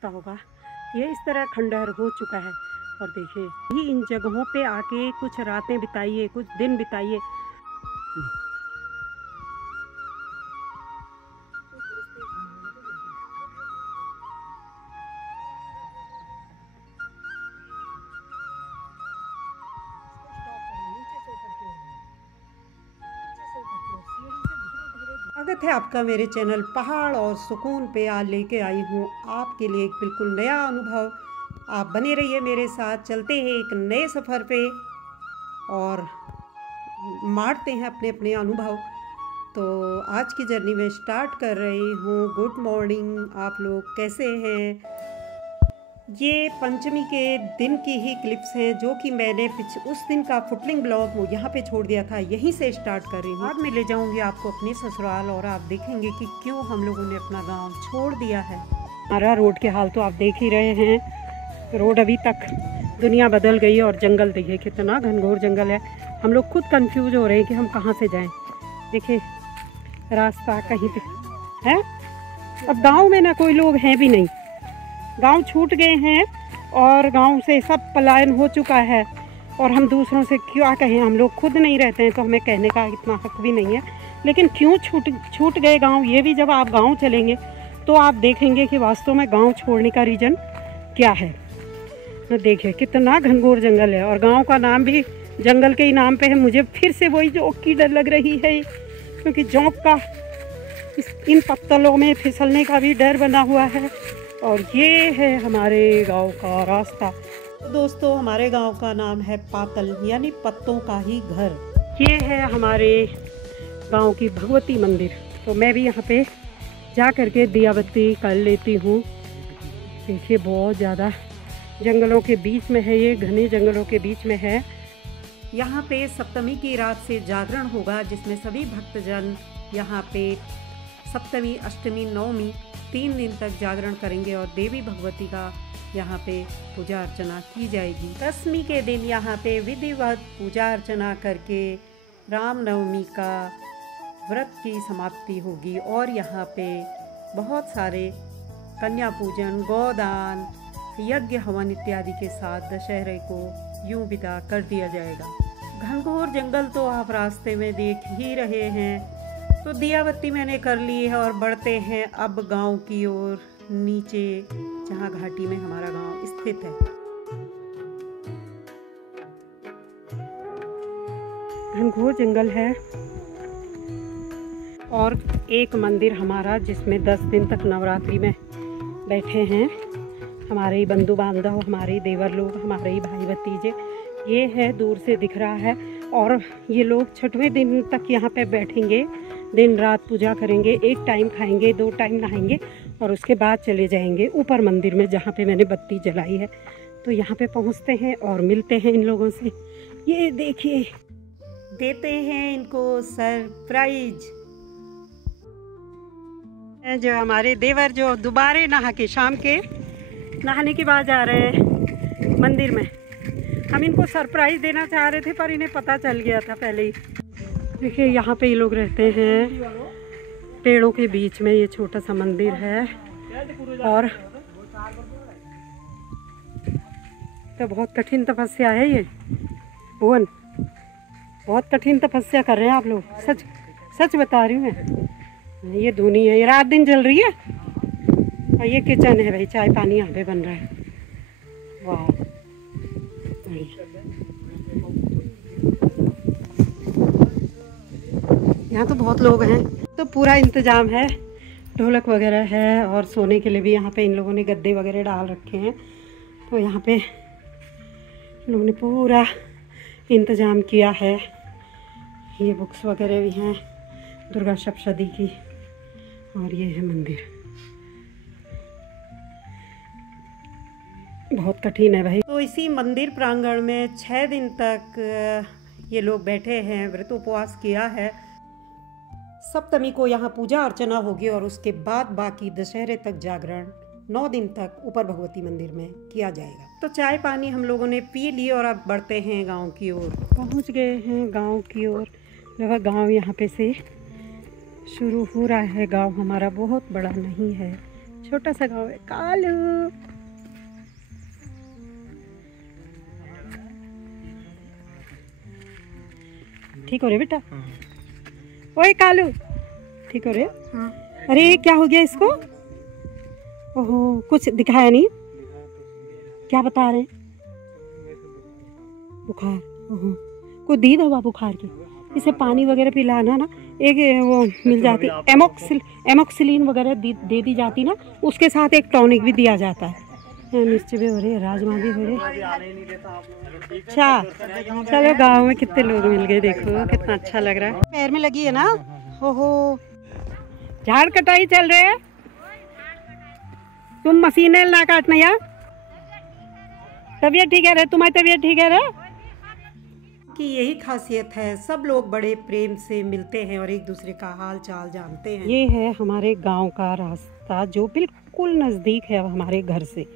लगता होगा। ये इस तरह खंडहर हो चुका है। और देखिए ही इन जगहों पे आके कुछ रातें बिताइए, कुछ दिन बिताइए। स्वागत है आपका मेरे चैनल पहाड़ और सुकून पे। आज लेके आई हूँ आपके लिए एक बिल्कुल नया अनुभव। आप बने रहिए मेरे साथ, चलते हैं एक नए सफ़र पे और मारते हैं अपने अपने अनुभव। तो आज की जर्नी में स्टार्ट कर रही हूँ। गुड मॉर्निंग, आप लोग कैसे हैं? ये पंचमी के दिन की ही क्लिप्स हैं जो कि मैंने उस दिन का फुटलिंग ब्लॉग यहाँ पे छोड़ दिया था, यहीं से स्टार्ट कर रही हूँ। बाद में ले जाऊँगी आपको अपने ससुराल और आप देखेंगे कि क्यों हम लोगों ने अपना गांव छोड़ दिया है। हमारा रोड के हाल तो आप देख ही रहे हैं। रोड अभी तक दुनिया बदल गई और जंगल देखिए कितना घनघोर जंगल है। हम लोग खुद कंफ्यूज हो रहे हैं कि हम कहाँ से जाएँ। देखिए रास्ता कहीं पे है। अब गाँव में ना कोई लोग हैं भी नहीं, गांव छूट गए हैं और गांव से सब पलायन हो चुका है। और हम दूसरों से क्या कहें, हम लोग खुद नहीं रहते हैं तो हमें कहने का इतना हक भी नहीं है। लेकिन क्यों छूट गए गांव, ये भी जब आप गांव चलेंगे तो आप देखेंगे कि वास्तव में गांव छोड़ने का रीज़न क्या है। तो देखिए कितना घनघोर जंगल है और गांव का नाम भी जंगल के ही नाम पे है। मुझे फिर से वही जोंक की डर लग रही है, क्योंकि जोंक का इन पत्तलों में फिसलने का भी डर बना हुआ है। और ये है हमारे गांव का रास्ता। तो दोस्तों हमारे गांव का नाम है पातल, यानी पत्तों का ही घर। ये है हमारे गांव की भगवती मंदिर। तो मैं भी यहाँ पे जा करके दिया बत्ती कर लेती हूँ। देखिए बहुत ज़्यादा जंगलों के बीच में है, ये घने जंगलों के बीच में है। यहाँ पे सप्तमी की रात से जागरण होगा, जिसमें सभी भक्तजन यहाँ पे सप्तमी, अष्टमी, नवमी 3 दिन तक जागरण करेंगे और देवी भगवती का यहाँ पे पूजा अर्चना की जाएगी। दशमी के दिन यहाँ पे विधिवत पूजा अर्चना करके रामनवमी का व्रत की समाप्ति होगी। और यहाँ पे बहुत सारे कन्या पूजन, गोदान, यज्ञ हवन इत्यादि के साथ दशहरे को यूं विदा कर दिया जाएगा। घनघोर जंगल तो आप रास्ते में देख ही रहे हैं। तो दिया बत्ती मैंने कर ली है और बढ़ते हैं अब गांव की ओर, नीचे जहां घाटी में हमारा गांव स्थित है। घनघोर जंगल है और एक मंदिर हमारा जिसमें 10 दिन तक नवरात्रि में बैठे हैं हमारे ही बंधु बांधव, हमारे ही देवर लोग, हमारे ही भाई भतीजे। ये है दूर से दिख रहा है। और ये लोग 6वें दिन तक यहाँ पे बैठेंगे, दिन रात पूजा करेंगे, 1 टाइम खाएंगे, 2 टाइम नहाएंगे और उसके बाद चले जाएंगे ऊपर मंदिर में जहाँ पे मैंने बत्ती जलाई है। तो यहाँ पे पहुँचते हैं और मिलते हैं इन लोगों से। ये देखिए देते हैं इनको सरप्राइज। जो हमारे देवर जो दोबारा नहा के शाम के नहाने के बाद जा रहे हैं मंदिर में। हम इनको सरप्राइज देना चाह रहे थे पर इन्हें पता चल गया था पहले ही। देखिए यहाँ पे ये लोग रहते हैं पेड़ों के बीच में। ये छोटा सा मंदिर है और तो बहुत कठिन तपस्या है ये भुवन, बहुत कठिन तपस्या कर रहे हैं आप लोग। सच सच बता रही हूँ मैं। ये धुनी है, ये रात दिन जल रही है। और ये किचन है भाई, चाय पानी यहाँ पे बन रहा है। वाह यहाँ तो बहुत लोग हैं। तो पूरा इंतज़ाम है, ढोलक वगैरह है और सोने के लिए भी यहाँ पे इन लोगों ने गद्दे वगैरह डाल रखे हैं। तो यहाँ पे इन लोगों ने पूरा इंतज़ाम किया है। ये बुक्स वगैरह भी हैं दुर्गा सप्तशती की। और ये है मंदिर। बहुत कठिन है भाई। तो इसी मंदिर प्रांगण में 6 दिन तक ये लोग बैठे हैं, व्रत उपवास किया है। सप्तमी को यहाँ पूजा अर्चना होगी और उसके बाद बाकी दशहरे तक जागरण 9 दिन तक ऊपर भगवती मंदिर में किया जाएगा। तो चाय पानी हम लोगों ने पी ली और अब बढ़ते हैं गांव की ओर। पहुँच गए हैं गांव की ओर। लगभग गांव यहाँ पे से शुरू हो रहा है। गांव हमारा बहुत बड़ा नहीं है, छोटा सा गाँव है। कालू ठीक हो रहे बेटा? ओए कालू ठीक हो रहे? अरे क्या हो गया इसको? ओहो कुछ दिखाया नहीं, क्या बता रहे? बुखार? ओहो कोई दी दवा बुखार की? इसे पानी वगैरह पिलाना ना, एक वो मिल जाती एमोक्सिलिन वगैरह दे दी जाती ना, उसके साथ एक टॉनिक भी दिया जाता है। मिर्च भी हो रही है, राजमा भी हो रहे। अच्छा चलो गांव में कितने लोग मिल गए, देखो कितना अच्छा लग रहा है। पैर में लगी है ना? ओहो झाड़ कटाई चल रहे है, तुम मशीनें ना काटना यार। तबीयत ठीक है रे? तुम्हारी तबीयत ठीक है रे? कि यही खासियत है, सब लोग बड़े प्रेम से मिलते हैं और एक दूसरे का हाल चाल जानते हैं। ये है हमारे गांव का रास्ता जो बिल्कुल नज़दीक है हमारे घर से।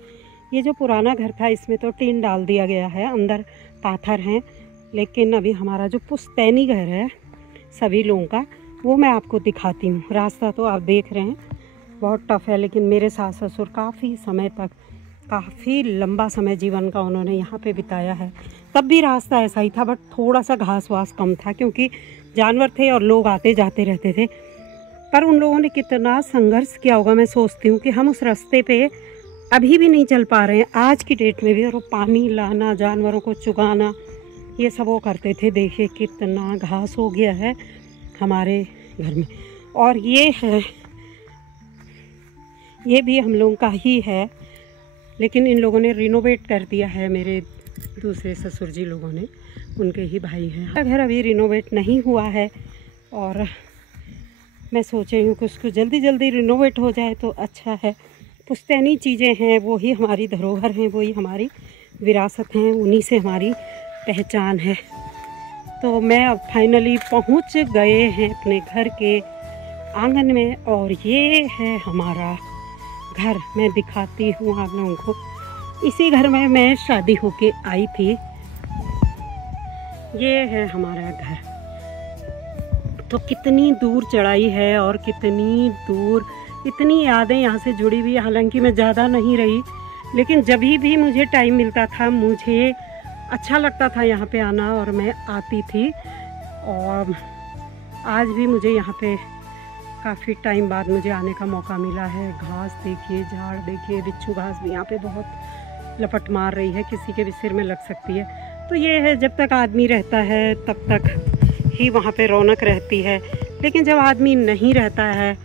ये जो पुराना घर था इसमें तो टीन डाल दिया गया है, अंदर पाथर हैं, लेकिन अभी हमारा जो पुश्तैनी घर है सभी लोगों का, वो मैं आपको दिखाती हूँ। रास्ता तो आप देख रहे हैं बहुत टफ है, लेकिन मेरे सास ससुर काफ़ी समय तक, काफ़ी लंबा समय जीवन का उन्होंने यहाँ पे बिताया है। तब भी रास्ता ऐसा ही था, बट थोड़ा सा घास वास कम था क्योंकि जानवर थे और लोग आते जाते रहते थे। पर उन लोगों ने कितना संघर्ष किया होगा, मैं सोचती हूँ कि हम उस रास्ते पे अभी भी नहीं चल पा रहे हैं आज की डेट में भी। और वो पानी लाना, जानवरों को चुगाना, ये सब वो करते थे। देखिए कितना घास हो गया है हमारे घर में। और ये है, ये भी हम लोगों का ही है, लेकिन इन लोगों ने रिनोवेट कर दिया है, मेरे दूसरे ससुर जी लोगों ने, उनके ही भाई हैं। घर अभी रिनोवेट नहीं हुआ है और मैं सोच रही हूँ कि उसको जल्दी जल्दी रिनोवेट हो जाए तो अच्छा है। पुश्तैनी चीज़ें हैं, वो ही हमारी धरोहर हैं, वही हमारी विरासत हैं, उन्हीं से हमारी पहचान है। तो मैं अब फाइनली पहुँच गए हैं अपने घर के आंगन में और ये है हमारा घर। मैं दिखाती हूँ आप लोगों को। इसी घर में मैं शादी होके आई थी। ये है हमारा घर। तो कितनी दूर चढ़ाई है और कितनी दूर, इतनी यादें यहाँ से जुड़ी हुई। हालांकि मैं ज़्यादा नहीं रही, लेकिन जब भी मुझे टाइम मिलता था, मुझे अच्छा लगता था यहाँ पे आना और मैं आती थी। और आज भी मुझे यहाँ पे काफ़ी टाइम बाद मुझे आने का मौका मिला है। घास देखिए, झाड़ देखिए, बिच्छू घास भी यहाँ पे बहुत लपट मार रही है, किसी के भी सिर में लग सकती है। तो ये है, जब तक आदमी रहता है तब तक ही वहाँ पे रौनक रहती है, लेकिन जब आदमी नहीं रहता है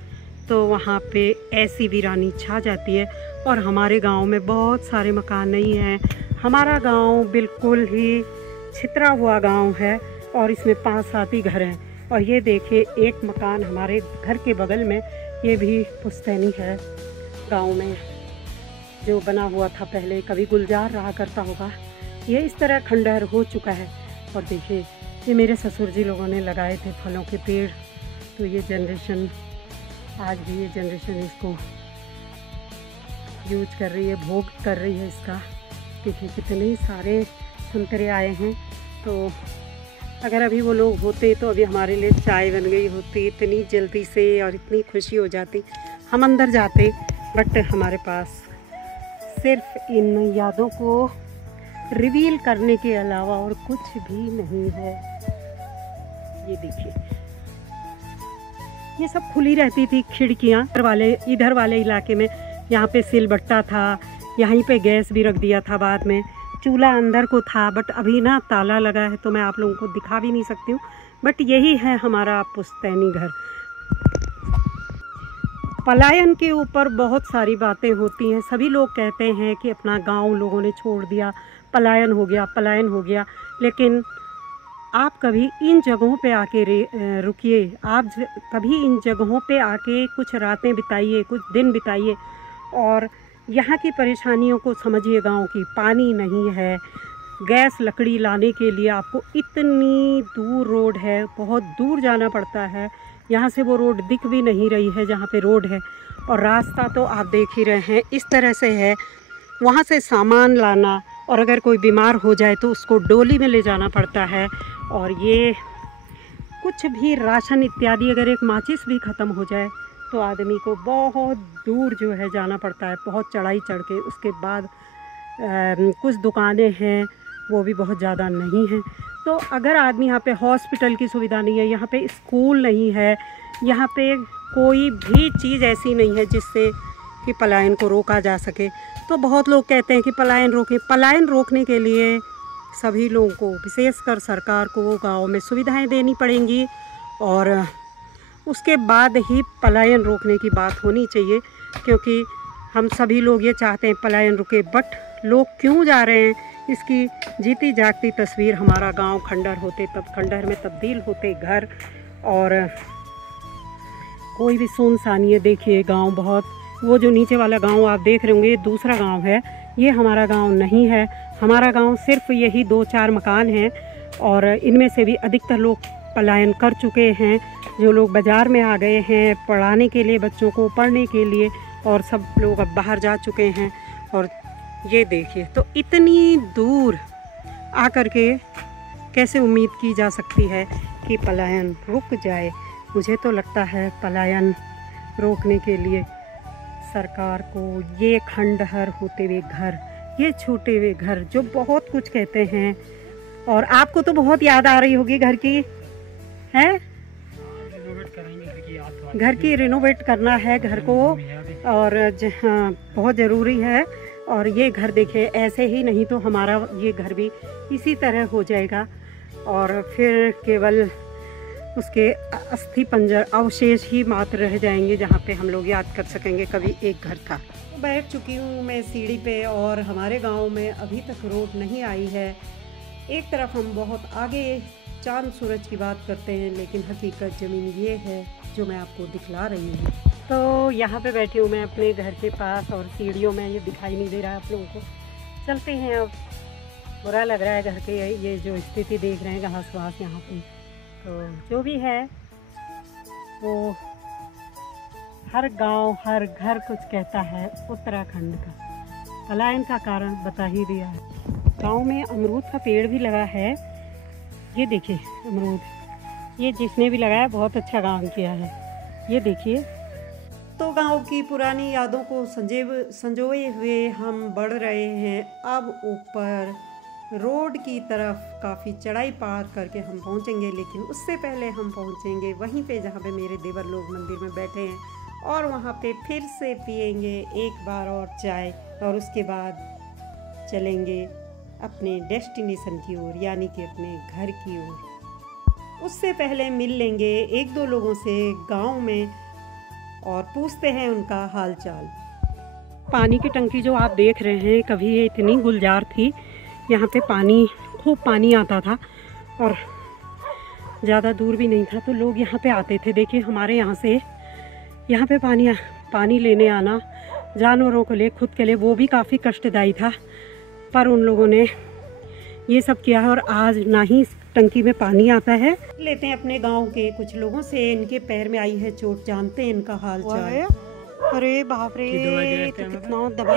तो वहाँ पे ऐसी वीरानी छा जाती है। और हमारे गांव में बहुत सारे मकान नहीं हैं। हमारा गांव बिल्कुल ही छितरा हुआ गांव है और इसमें 5-7 ही घर हैं। और ये देखिए एक मकान हमारे घर के बगल में, ये भी पुश्तैनी है गांव में, जो बना हुआ था पहले, कभी गुलजार रहा करता होगा। ये इस तरह खंडहर हो चुका है। और देखिए ये मेरे ससुर जी लोगों ने लगाए थे फलों के पेड़, तो ये जनरेशन, आज भी ये जनरेशन इसको यूज कर रही है, भोग कर रही है इसका। देखिए कितने सारे संतरे आए हैं। तो अगर अभी वो लोग होते तो अभी हमारे लिए चाय बन गई होती इतनी जल्दी से और इतनी खुशी हो जाती, हम अंदर जाते। बट हमारे पास सिर्फ इन यादों को रिवील करने के अलावा और कुछ भी नहीं है। ये देखिए ये सब खुली रहती थी खिड़कियाँ। इधर वाले इलाके में यहाँ पे सिलबट्टा था, यहीं पे गैस भी रख दिया था, बाद में चूल्हा अंदर को था, बट अभी ना ताला लगा है तो मैं आप लोगों को दिखा भी नहीं सकती हूँ। बट यही है हमारा पुश्तैनी घर। पलायन के ऊपर बहुत सारी बातें होती हैं। सभी लोग कहते हैं कि अपना गांव लोगों ने छोड़ दिया, पलायन हो गया। लेकिन आप कभी इन जगहों पे आके रुकिए, आप कभी इन जगहों पे आके कुछ रातें बिताइए, कुछ दिन बिताइए और यहाँ की परेशानियों को समझिए। गांव की पानी नहीं है, गैस लकड़ी लाने के लिए आपको इतनी दूर रोड है, बहुत दूर जाना पड़ता है। यहाँ से वो रोड दिख भी नहीं रही है जहाँ पे रोड है। और रास्ता तो आप देख ही रहे हैं इस तरह से है। वहाँ से सामान लाना, और अगर कोई बीमार हो जाए तो उसको डोली में ले जाना पड़ता है। और ये कुछ भी राशन इत्यादि, अगर एक माचिस भी ख़त्म हो जाए तो आदमी को बहुत दूर जो है जाना पड़ता है, बहुत चढ़ाई चढ़ के। उसके बाद कुछ दुकानें हैं वो भी बहुत ज़्यादा नहीं हैं। तो अगर आदमी यहाँ पे हॉस्पिटल की सुविधा नहीं है, यहाँ पे स्कूल नहीं है, यहाँ पे कोई भी चीज़ ऐसी नहीं है जिससे कि पलायन को रोका जा सके, तो बहुत लोग कहते हैं कि पलायन रोकें। पलायन रोकने के लिए सभी लोगों को, विशेषकर सरकार को, गाँव में सुविधाएं देनी पड़ेंगी और उसके बाद ही पलायन रोकने की बात होनी चाहिए, क्योंकि हम सभी लोग ये चाहते हैं पलायन रुके। बट लोग क्यों जा रहे हैं, इसकी जीती जागती तस्वीर हमारा गांव खंडहर में तब्दील होते घर, और कोई भी सुनसानियत देखिए गांव बहुत। वो जो नीचे वाला गांव आप देख रहे होंगे ये दूसरा गांव है, ये हमारा गांव नहीं है। हमारा गांव सिर्फ यही 2-4 मकान हैं और इनमें से भी अधिकतर लोग पलायन कर चुके हैं। जो लोग बाज़ार में आ गए हैं पढ़ाने के लिए, बच्चों को पढ़ने के लिए, और सब लोग अब बाहर जा चुके हैं। और ये देखिए, तो इतनी दूर आकर के कैसे उम्मीद की जा सकती है कि पलायन रुक जाए। मुझे तो लगता है पलायन रोकने के लिए सरकार को ये खंडहर होते हुए घर, ये छूटे हुए घर जो बहुत कुछ कहते हैं, और आपको तो बहुत याद आ रही होगी घर की, है घर की रिनोवेट करना है घर को, और हाँ बहुत ज़रूरी है। और ये घर देखिए ऐसे ही नहीं तो हमारा ये घर भी इसी तरह हो जाएगा, और फिर केवल उसके अस्थि पंजर अवशेष ही मात्र रह जाएंगे जहाँ पे हम लोग याद कर सकेंगे कभी एक घर था। बैठ चुकी हूँ मैं सीढ़ी पे, और हमारे गांव में अभी तक रोड नहीं आई है। एक तरफ हम बहुत आगे चांद सूरज की बात करते हैं, लेकिन हकीकत ज़मीन ये है जो मैं आपको दिखला रही हूँ। तो यहाँ पे बैठी हूँ मैं अपने घर के पास, और सीढ़ियों में ये दिखाई नहीं दे रहा है आप लोगों को। चलते हैं, अब बुरा लग रहा है घर के ये जो स्थिति देख रहे हैं घास वास यहाँ पे। तो जो भी है वो हर गांव हर घर कुछ कहता है। उत्तराखंड का पलायन का कारण बता ही दिया है। गांव में अमरूद का पेड़ भी लगा है, ये देखिए अमरूद, ये जिसने भी लगाया बहुत अच्छा काम किया है, ये देखिए। तो गांव की पुरानी यादों को संजोए हुए हम बढ़ रहे हैं अब ऊपर रोड की तरफ। काफ़ी चढ़ाई पार करके हम पहुंचेंगे, लेकिन उससे पहले हम पहुंचेंगे वहीं पे जहां पे मेरे देवर लोग मंदिर में बैठे हैं, और वहां पे फिर से पिएंगे एक बार और चाय, और उसके बाद चलेंगे अपने डेस्टिनेशन की ओर, यानी कि अपने घर की ओर। उससे पहले मिल लेंगे 1-2 लोगों से गांव में और पूछते हैं उनका हाल चाल। पानी की टंकी जो आप देख रहे हैं, कभी ये इतनी गुलजार थी, यहाँ पे पानी खूब पानी आता था और ज़्यादा दूर भी नहीं था, तो लोग यहाँ पे आते थे। देखिए हमारे यहाँ से यहाँ पे पानी लेने आना जानवरों को लिए, खुद के लिए, वो भी काफ़ी कष्टदायी था, पर उन लोगों ने ये सब किया है। और आज ना ही टंकी में पानी आता है। लेते हैं अपने गांव के कुछ लोगों से, इनके पैर में आई है चोट, जानते हैं इनका हाल चाल। अरे बाप रे, तो कितना दबा।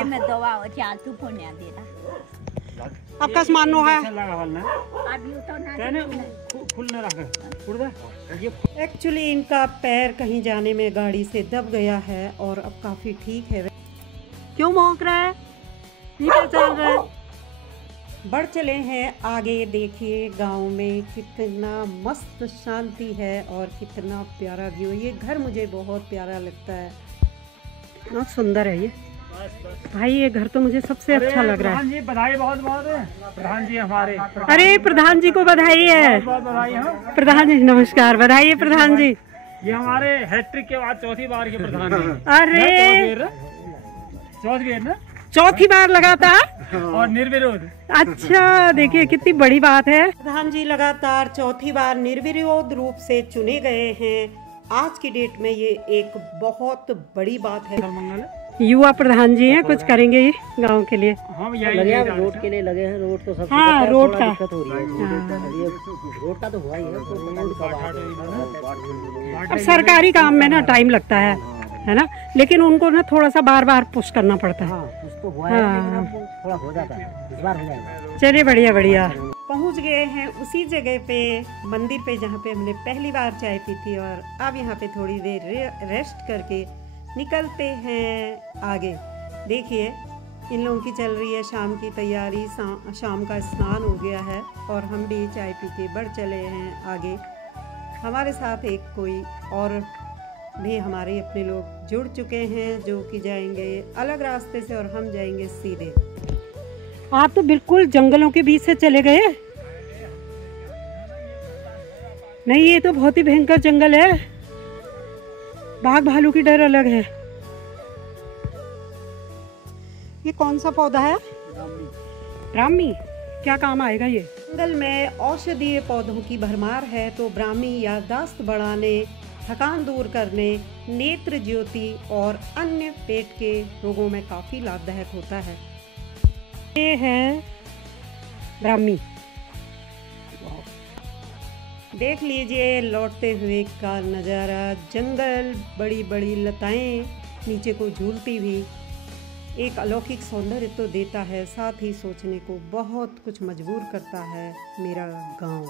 आपका सामान नो है। एक्चुअली इनका पैर कहीं जाने में गाड़ी से दब गया है और अब काफ़ी ठीक है। क्यों भौंक रहा है, ठीक है चल रहा है। बढ़ चले हैं आगे। देखिए गांव में कितना मस्त शांति है और कितना प्यारा व्यू। ये घर मुझे बहुत प्यारा लगता है, बहुत सुंदर है ये। भाई ये घर तो मुझे सबसे अच्छा लग रहा है। जी बधाई बहुत बहुत है प्रधान जी हमारे। अरे प्रधान जी को बधाई है। प्रधान जी नमस्कार, बधाई है प्रधान जी। ये हमारे हैट्रिक के बाद चौथी बार के प्रधान हैं। अरे चौथी बार लगातार और निर्विरोध। अच्छा देखिए कितनी बड़ी बात है। प्रधान जी लगातार चौथी बार निर्विरोध रूप से चुने गए हैं। आज की डेट में ये एक बहुत बड़ी बात है। युवा प्रधान जी हैं, कुछ करेंगे गांव के लिए। हम रोड के लिए लगे हैं। रोड तो सबसे हाँ रोड का दिक्कत हो रही है। रोड का तो हुआ ही है। अब सरकारी काम में ना टाइम लगता है ना, लेकिन उनको ना थोड़ा सा बार बार पुश करना पड़ता है। हाँ, कुछ तो हुआ है, लेकिन अब थोड़ा हो जाता है, इस बार हो जाएगा। चलिए बढ़िया बढ़िया। पहुंच गए हैं उसी जगह पे, मंदिर पे, जहाँ पे हमने पहली बार चाय पी थी। और अब यहाँ पे थोड़ी देर रेस्ट करके निकलते हैं आगे। देखिए इन लोगों की चल रही है शाम की तैयारी, शाम का स्नान हो गया है और हम भी चाय पी के बढ़ चले हैं आगे। हमारे साथ एक कोई और भी हमारे अपने लोग जुड़ चुके हैं जो कि जाएंगे अलग रास्ते से और हम जाएंगे सीधे। आप तो बिल्कुल जंगलों के बीच से चले गए। नहीं, ये तो बहुत ही भयंकर जंगल है, बाघ भालू की डर अलग है। ये कौन सा पौधा है? ब्राह्मी। क्या काम आएगा ये? जंगल में औषधीय पौधों की भरमार है, तो ब्राह्मी याददाश्त बढ़ाने, थकान दूर करने, नेत्र ज्योति और अन्य पेट के रोगों में काफ़ी लाभदायक होता है। ये है ब्राह्मी। देख लीजिए लौटते हुए का नज़ारा, जंगल, बड़ी बड़ी लताएं नीचे को झूलती हुई, एक अलौकिक सौंदर्य तो देता है, साथ ही सोचने को बहुत कुछ मजबूर करता है मेरा गांव।